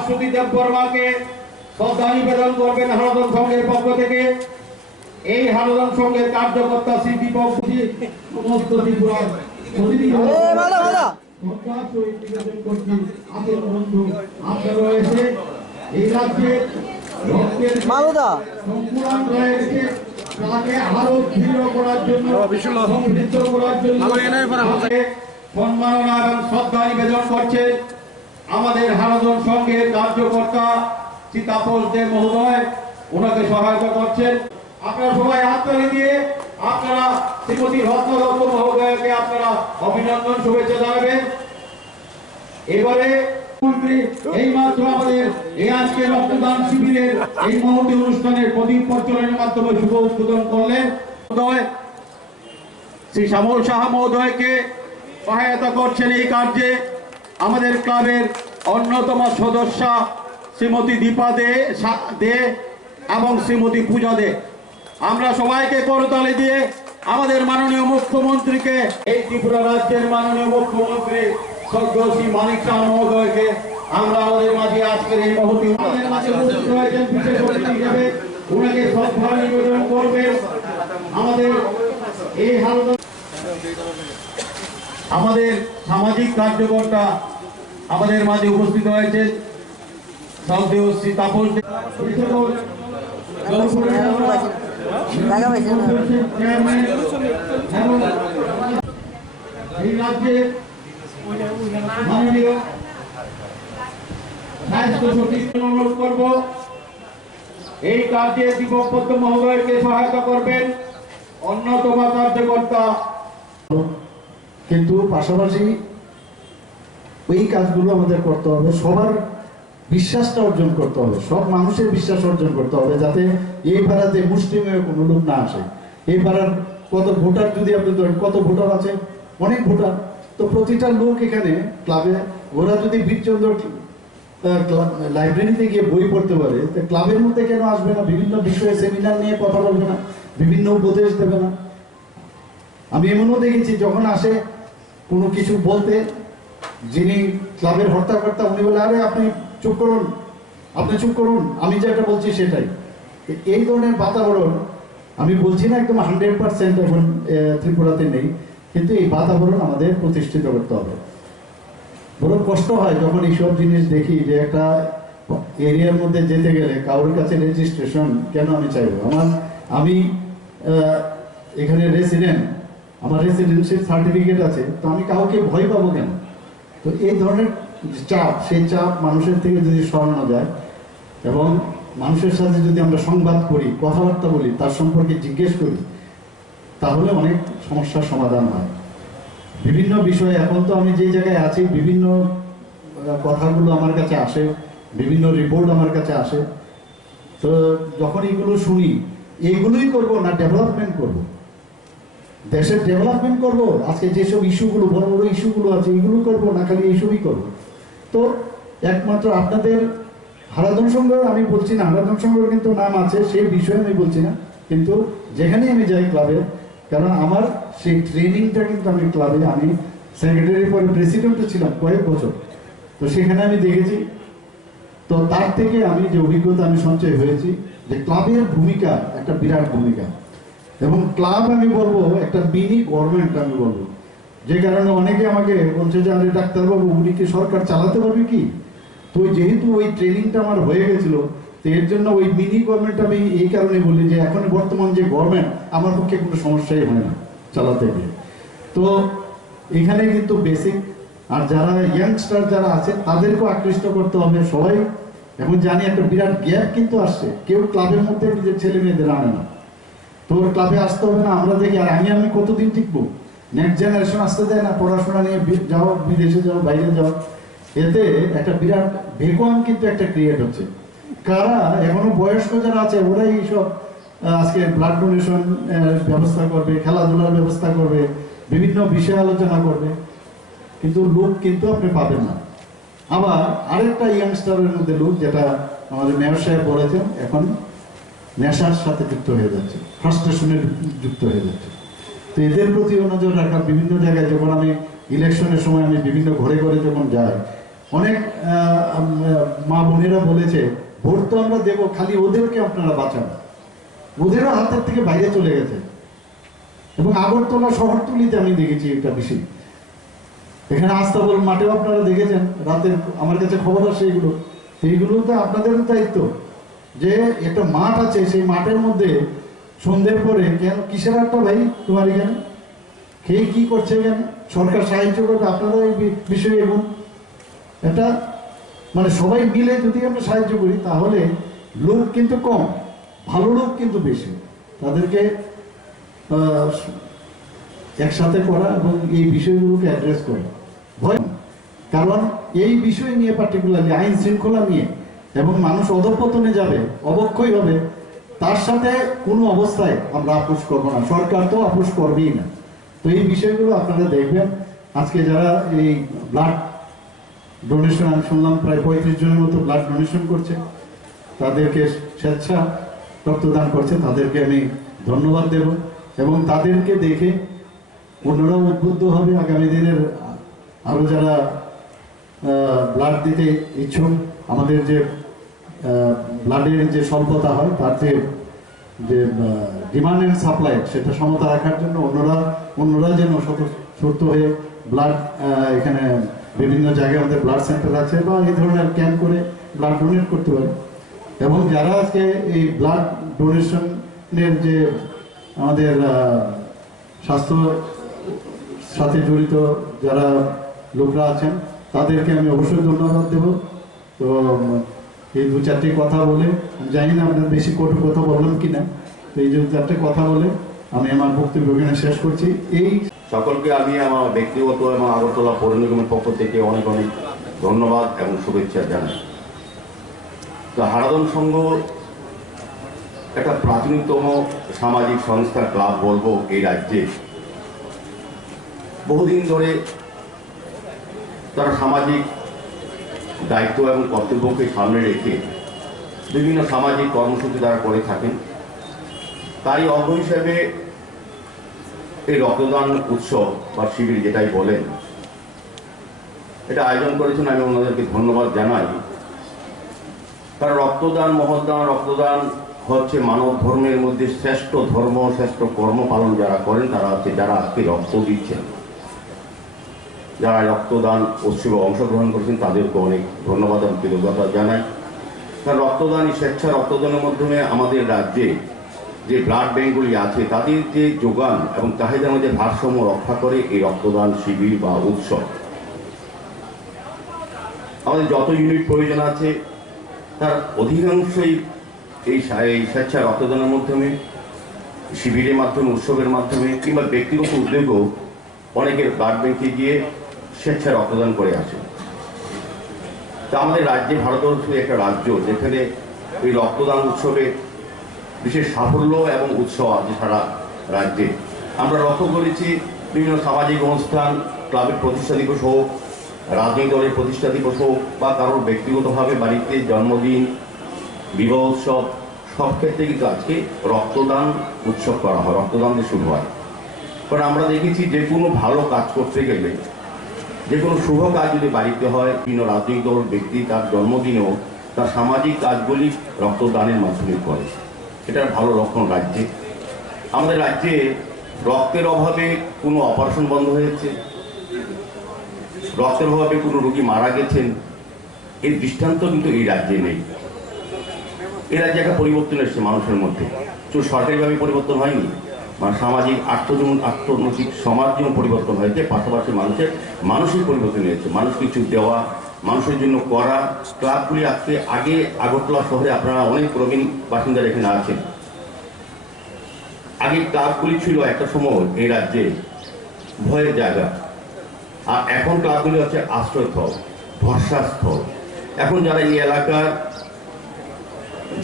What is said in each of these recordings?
ভাস্বতী দেব বর্মাকে শ্রদ্ধা নিবেদন করবেন হারাধন সংঘের পক্ষ থেকে। এই হারাধন সংঘের কার্যকর্তা শ্রী দীপক সমস্ত ত্রিপুরার এই রাজ্যের আরো দৃঢ় করার জন্য সমৃদ্ধ করার জন্য সম্মাননা এবং শ্রদ্ধা নিবেদন করছেন আমাদের হারাধন সংঘের কার্যকর্তা শ্রী তাপস দেব মহোদয়, ওনাকে সহায়তা করছেন। আপনারা সবাই হাততালি দিয়ে আপনারা শ্রীমতী রত্নদত্ত মহোদয়কে আপনারা অভিনন্দন শুভেচ্ছা জানাবেন। এবারে মন্ত্রী এইমাত্র আমাদের এই আজকে রক্তদান শিবিরের এই মহতী অনুষ্ঠানের প্রদীপ প্রজ্বলনের মাধ্যমে শুভ উদ্বোধন করলেন। শ্রী শ্যামল সাহা মহোদয়কে সহায়তা করছেন এই কার্যে আমাদের ক্লাবের অন্যতম সদস্যা শ্রীমতী দীপা দে এবং শ্রীমতী পূজা দে। আমরা সবাইকে করতালি দিয়ে আমাদের মাননীয় মুখ্যমন্ত্রীকে, এই ত্রিপুরা রাজ্যের মাননীয় মুখ্যমন্ত্রী স্বর্গীয় শ্রী মানিক শাহ মহোদয়কে আমরা আমাদের মাঝে আজকের এই মহতী আমাদের মাঝে উপস্থিত হয়েছেন বিশেষ অতিথি হিসেবে, উনাকে শ্রদ্ধা নিবেদন করবেন। আমাদের এই আমাদের সামাজিক কার্যকর্তা আমাদের মাঝে উপস্থিত হয়েছে শ্রদ্ধেয় শ্রী তাপস এই রাজ্যের মাননীয় স্বাস্থ্য সচিব অনুরোধ করব এই কার্যে দীপক পদ্ম মহোদয়কে সহায়তা করবেন অন্যতম কার্যকর্তা। কিন্তু পাশাপাশি ওই কাজগুলো আমাদের করতে হবে, সবার বিশ্বাসটা অর্জন করতে হবে, সব মানুষের বিশ্বাস অর্জন করতে হবে, যাতে এই পাড়াতে মুসলিমের কোনো লোক না আসে। এই পাড়ার কত ভোটার যদি আপনি ধরেন, কত ভোটার আছে, অনেক ভোটার, তো প্রতিটা লোক এখানে ক্লাবে, ওরা যদি বীরচন্দ্র লাইব্রেরিতে গিয়ে বই পড়তে পারে, তো ক্লাবের মধ্যে কেন আসবে না? বিভিন্ন বিষয়ে সেমিনার নিয়ে কথা বলবে না, বিভিন্ন উপদেশ দেবে না? আমি এমনও দেখেছি যখন আসে কোনো কিছু বলতে, যিনি ক্লাবের হর্তাকর্তা উনি বলে, আরে আপনি চুপ করুন, আপনি চুপ করুন, আমি যেটা বলছি সেটাই। এই ধরনের বাতাবরণ আমি বলছি না একদম 100% এখন ত্রিপুরাতে নেই, কিন্তু এই বাতাবরণ আমাদের প্রতিষ্ঠিত করতে হবে। বড় কষ্ট হয় যখন এইসব জিনিস দেখি যে একটা এরিয়ার মধ্যে যেতে গেলে কারোর কাছে রেজিস্ট্রেশন কেন আমি চাইবো? আমি এখানে রেসিডেন্ট, আমার রেসিডেন্সির সার্টিফিকেট আছে, তো আমি কাউকে ভয় পাবো কেন? তো এই ধরনের চাপ, সেই চাপ মানুষের থেকে যদি সরানো যায় এবং মানুষের সাথে যদি আমরা সংবাদ করি, কথাবার্তা বলি, তার সম্পর্কে জিজ্ঞেস করি, তাহলে অনেক সমস্যার সমাধান হয়। বিভিন্ন বিষয়ে এখন তো আমি যে জায়গায় আছি, বিভিন্ন কথাগুলো আমার কাছে আসে, বিভিন্ন রিপোর্ট আমার কাছে আসে, তো যখন এগুলো শুনি, এইগুলোই করব না ডেভেলপমেন্ট করব, দেশের ডেভেলপমেন্ট করব, আজকে যেসব ইস্যুগুলো, বড় বড় ইস্যুগুলো আছে, এগুলো করব না খালি এইসবই করব। তো একমাত্র আপনাদের হারাধন সংঘ, আমি বলছি না, হারাধন সংঘের কিন্তু নাম আছে, সেই বিষয়ে আমি বলছি না, কিন্তু যেখানে আমি যাই ক্লাবে, কারণ আমার সেই ট্রেনিংটা কিন্তু আমি ক্লাবে, আমি সেক্রেটারি পরে প্রেসিডেন্টও ছিলাম কয়েক বছর, তো সেখানে আমি দেখেছি। তো তার থেকে আমি যে অভিজ্ঞতা আমি সঞ্চয় হয়েছি, যে ক্লাবের ভূমিকা একটা বিরাট ভূমিকা, এবং ক্লাব আমি বলবো একটা মিনি গভর্নমেন্ট আমি বলবো। যে কারণে অনেকে আমাকে বলছে যে আরে ডাক্তারবাবু, উনি কি সরকার চালাতে পারবে কি? তো যেহেতু ওই ট্রেনিংটা আমার হয়ে গেছিল, তো এর জন্য ওই মিনি গভর্নমেন্ট আমি এই কারণে বলি যে এখন বর্তমান যে গভর্নমেন্ট, আমার পক্ষে কোনো সমস্যাই হয় না চালাতে গিয়ে। তো এখানে কিন্তু বেসিক, আর যারা ইয়াংস্টার যারা আছে তাদেরকেও আকৃষ্ট করতে হবে। সবাই এখন জানি একটা বিরাট গ্যাপ কিন্তু আসছে, কেউ ক্লাবের মধ্যে নিজের ছেলে মেয়েদের আনে না, তোর ক্লাবে আসতে হবে না, আমরা দেখি। আর আমি কতদিন টিকবো? নেক্সট জেনারেশন আসতে দেয় না, পড়াশোনা নিয়ে যাও, বিদেশে যাও, বাইরে যাও, এতে একটা বিরাট ভ্যাকুয়াম কিন্তু একটা ক্রিয়েট হচ্ছে। কারা এখনো বয়স্ক যারা আছে, ওরাই সব আজকে ব্লাড ডোনেশন ব্যবস্থা করবে, খেলাধুলার ব্যবস্থা করবে, বিভিন্ন বিষয় আলোচনা করবে, কিন্তু লোক কিন্তু আপনি পাবেন না। আবার আরেকটা ইয়াংস্টারের মধ্যে লোক, যেটা আমাদের মেয়র সাহেব বলেছেন, এখন নেশার সাথে যুক্ত হয়ে যাচ্ছে, ফ্রাস্ট্রেশনের যুক্ত হয়ে যাচ্ছে। তো এদের প্রতি নজর রাখা, বিভিন্ন জায়গায় যখন আমি ইলেকশনের সময় আমি বিভিন্ন ঘরে ঘরে যখন যাই, অনেক মা বোনেরা বলেছে ভোট তো আমরা দেবো, খালি ওদেরকে আপনারা বাঁচান। ওদেরও হাতের থেকে বাইরে চলে গেছে। এবং আগরতলা শহরতলিতে আমি দেখেছি একটা বিষয়, এখানে আস্তাবল মাঠেও আপনারা দেখেছেন, রাতের আমার কাছে খবর আসে এগুলো। এইগুলো তো আপনাদেরও দায়িত্ব, যে একটা মাঠ আছে, সেই মাঠের মধ্যে সন্ধ্যের পরে কেন কিসের একটা ভাই তোমার এখানে খেয়ে কি করছে এখানে, সরকার সাহায্য করবে, আপনারা এই বিষয়ে এগুন। এটা মানে সবাই মিলে যদি আমরা সাহায্য করি তাহলে লোক কিন্তু কম, ভালো লোক কিন্তু বেশি। তাদেরকে একসাথে করা এবং এই বিষয়গুলোকে অ্যাড্রেস করা ভয়, কারণ এই বিষয় নিয়ে পার্টিকুলারলি আইন শৃঙ্খলা নিয়ে এবং মানুষ অধঃপতনে যাবে, অবক্ষয় হবে, তার সাথে কোনো অবস্থায় আমরা আপোষ করবো না, সরকার তো আপোষ করবেই না। তো এই বিষয়গুলো আপনারা দেখবেন। আজকে যারা এই ব্লাড ডোনেশন, আমি শুনলাম প্রায় 35 জনের মতো ব্লাড ডোনেশন করছে, তাদেরকে স্বেচ্ছা রক্তদান করছে, তাদেরকে আমি ধন্যবাদ দেব। এবং তাদেরকে দেখে অন্যরাও উদ্বুদ্ধ হবে আগামী দিনের আরও যারা ব্লাড দিতে ইচ্ছুক। আমাদের যে ব্লাডের যে স্বল্পতা হয়, তার যে ডিমান্ড অ্যান্ড সাপ্লাই, সেটা সমতা রাখার জন্য অন্যরা যেন স্বতঃস্ফূর্ত হয়ে ব্লাড, এখানে বিভিন্ন জায়গায় আমাদের ব্লাড সেন্টার আছে, বা এই ধরনের ক্যাম্প করে ব্লাড ডোনেট করতে পারে। এবং যারা আজকে এই ব্লাড ডোনেশনের যে আমাদের স্বাস্থ্য সাথে জড়িত যারা লোকরা আছেন, তাদেরকে আমি অবশ্যই ধন্যবাদ দেব। তো এই 2-4টি কথা বলে, জানি না আপনার বেশি কটু কথা বললাম কিনা, তো এই 2-4টে কথা বলে আমি আমার বক্তব্য এখানে শেষ করছি। এই সকলকে আমি আমার ব্যক্তিগত এবং আগরতলা পৌর নিগমের পক্ষ থেকে অনেক অনেক ধন্যবাদ এবং শুভেচ্ছা জানাই। তো হারাধন সংঘ একটা প্রাচীনতম সামাজিক সংস্থা, ক্লাব বলবো এই রাজ্যে। বহুদিন ধরে তারা সামাজিক দায়িত্ব এবং কর্তব্যকে সামনে রেখে বিভিন্ন সামাজিক কর্মসূচি তারা করে থাকেন। তারই অঙ্গ হিসেবে এই রক্তদান উৎসব বা শিবির যেটাই বলেন, এটা আয়োজন করেছেন, আমি ওনাদেরকে ধন্যবাদ জানাই। কারণ রক্তদান হচ্ছে মানব ধর্মের মধ্যে শ্রেষ্ঠ ধর্ম, শ্রেষ্ঠ কর্ম পালন যারা করেন তারা হচ্ছে যারা আজকে রক্ত দিচ্ছেন, যারা রক্তদান উৎসবে অংশগ্রহণ করেছেন, তাদেরকে অনেক ধন্যবাদ এবং কৃতজ্ঞতা জানাই। কারণ রক্তদানই স্বেচ্ছা রক্তদানের মাধ্যমে আমাদের রাজ্যে যে ব্লাড ব্যাঙ্কগুলি আছে তাদের যে যোগান এবং চাহিদার মধ্যে ভারসাম্য রক্ষা করে এই রক্তদান শিবির বা উৎসব। আমাদের যত ইউনিট প্রয়োজন আছে তার অধিকাংশই এই স্বেচ্ছা রক্তদানের মাধ্যমে, শিবিরের মাধ্যমে, উৎসবের মাধ্যমে কিংবা ব্যক্তিগত উদ্যোগেও অনেকের ব্লাড ব্যাঙ্কে গিয়ে স্বেচ্ছা রক্তদান করে আসে। তা আমাদের রাজ্যে, ভারতবর্ষে একটা রাজ্য যেখানে এই রক্তদান উৎসবে বিশেষ সাফল্য এবং উৎসব আছে সারা রাজ্যে। আমরা লক্ষ্য করেছি বিভিন্ন সামাজিক অনুষ্ঠান, ক্লাবের প্রতিষ্ঠা দিবস হোক, রাজনৈতিক দলের প্রতিষ্ঠা দিবস হোক, বা কারোর ব্যক্তিগতভাবে বাড়িতে জন্মদিন, বিবাহ উৎসব, সব ক্ষেত্রে কিন্তু আজকে রক্তদান উৎসব করা হয়, রক্তদান দিয়ে শুরু হয়। কারণ আমরা দেখেছি যে কোনো ভালো কাজ করতে গেলে, যে কোনো শুভ কাজ যদি বাড়িতে হয়, বিভিন্ন রাজনৈতিক দল ব্যক্তি তার জন্মদিনেও তার সামাজিক কাজগুলি রক্তদানের মাধ্যমে করে। এটা ভালো লক্ষণ রাজ্যে। আমাদের রাজ্যে রক্তের অভাবে কোনো অপারেশন বন্ধ হয়েছে, রক্তের অভাবে কোনো রোগী মারা গেছেন, এই দৃষ্টান্ত কিন্তু এই রাজ্যে নেই। এই রাজ্যে একটা পরিবর্তন এসেছে মানুষের মধ্যে, শুধু সরকারিভাবে পরিবর্তন হয়নি, মানে সামাজিক আর্থনৈতিক সমাজ যেমন পরিবর্তন হয়েছে, পাশাপাশি মানুষের মানসিক পরিবর্তন হয়েছে। মানুষ কিছু দেওয়া, মানুষের জন্য করা। ক্লাবগুলি আজকে, আগে আগরতলা শহরে আপনারা অনেক প্রবীণ বাসিন্দার এখানে আছেন, আগে ক্লাবগুলি ছিল একটা সময় এই রাজ্যে ভয়ের জায়গা, আর এখন ক্লাবগুলি হচ্ছে আশ্রয়স্থল, ভরসাস্থল। এখন যারা এই এলাকার,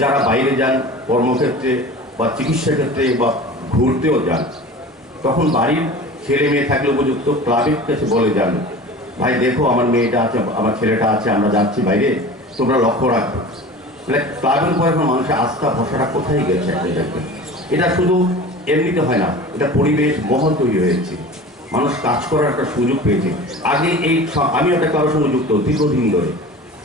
যারা বাইরে যান কর্মক্ষেত্রে বা চিকিৎসা ক্ষেত্রে বা ঘুরতেও যান, তখন বাড়ির ছেলে মেয়ে থাকলে উপযুক্ত ক্লাবের কাছে বলে যান, ভাই দেখো আমার মেয়েটা আছে, আমার ছেলেটা আছে, আমরা যাচ্ছি বাইরে, তোমরা লক্ষ্য রাখো। মানে ক্লাবের উপর এখন মানুষের আস্থা ভরসাটা কোথায় গেছে আপনি দেখবেন। এটা শুধু এমনিতে হয় না, এটা পরিবেশ মহল তৈরি হয়েছে। মানুষ কাজ করার একটা সুযোগ পেয়েছে। আগে আমি একটা কারোর সঙ্গে যুক্ত দীর্ঘদিন ধরে।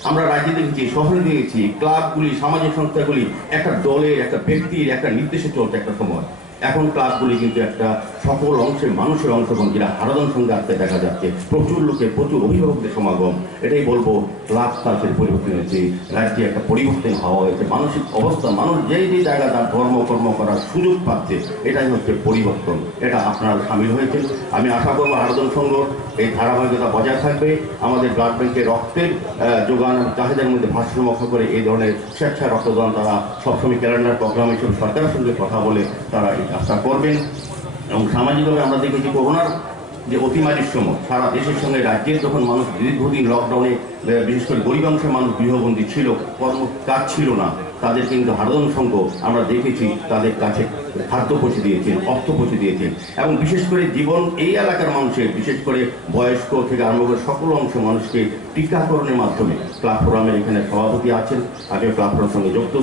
আমরা রাজ্যে দেখেছি, শহরে দেখেছি, ক্লাবগুলি, সামাজিক সংস্থাগুলি একটা দলের, একটা ব্যক্তির, একটা নির্দেশে চলছে একটা সময়। এখন ক্লাবগুলি কিন্তু একটা সকল অংশের মানুষের অংশগ্রহণ, যেটা হারাধন সঙ্গে আসতে দেখা যাচ্ছে। প্রচুর লোকের, প্রচুর অভিভাবকদের সমাগম। এটাই বলবো, ক্লাব কালচার পরিবর্তন হয়েছে, রাজ্যে একটা পরিবর্তন হওয়া হয়েছে। মানসিক অবস্থা, মানুষ যেই জায়গা তার ধর্মকর্ম করার সুযোগ পাচ্ছে, এটাই হচ্ছে পরিবর্তন। এটা আপনারা সামিল হয়েছে। আমি আশা করবো হারাধন সংঘ এই ধারাবাহিকতা বজায় থাকবে। আমাদের ব্লাড ব্যাংকের রক্তের যোগান চাহিদার মধ্যে ভারসাম্য রক্ষা করে এই ধরনের স্বেচ্ছা রক্তদান তারা সবসময় ক্যালেন্ডার প্রোগ্রাম হিসেবে সরকারের সঙ্গে কথা বলে তারা এই কাজটা করবেন। এবং সামাজিকভাবে আমরা দেখেছি করোনার যে অতিমারির সময় সারা দেশের সঙ্গে রাজ্যের যখন মানুষ দীর্ঘদিন লকডাউনে, বিশেষ করে গরিবাংশের মানুষ গৃহবন্দী ছিল, কাজ ছিল না, তাদের কিন্তু হারাধন সংঘ আমরা দেখেছি তাদের কাছে খাদ্য পৌঁছে দিয়েছেন, অর্থ পৌঁছে দিয়েছেন। এবং বিশেষ করে জীবন এই এলাকার মানুষের, বিশেষ করে বয়স্ক থেকে আরম্ভ করে সকল অংশের মানুষকে টিকাকরণের মাধ্যমে ক্লাব ফোরামের এখানে সভাপতি আছেন, আগে ক্লাব ফোরামের সঙ্গে যুক্ত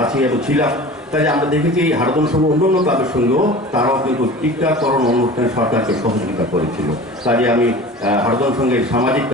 আছি এবং ছিলাম। তাই আমরা দেখেছি এই হারাধন সংঘ অন্যান্য ক্লাবের সঙ্গেও তারাও কিন্তু টিকাকরণ অনুষ্ঠানে সরকারকে সহযোগিতা করেছিল। কাজে আমি হারাধন সংঘের সামাজিক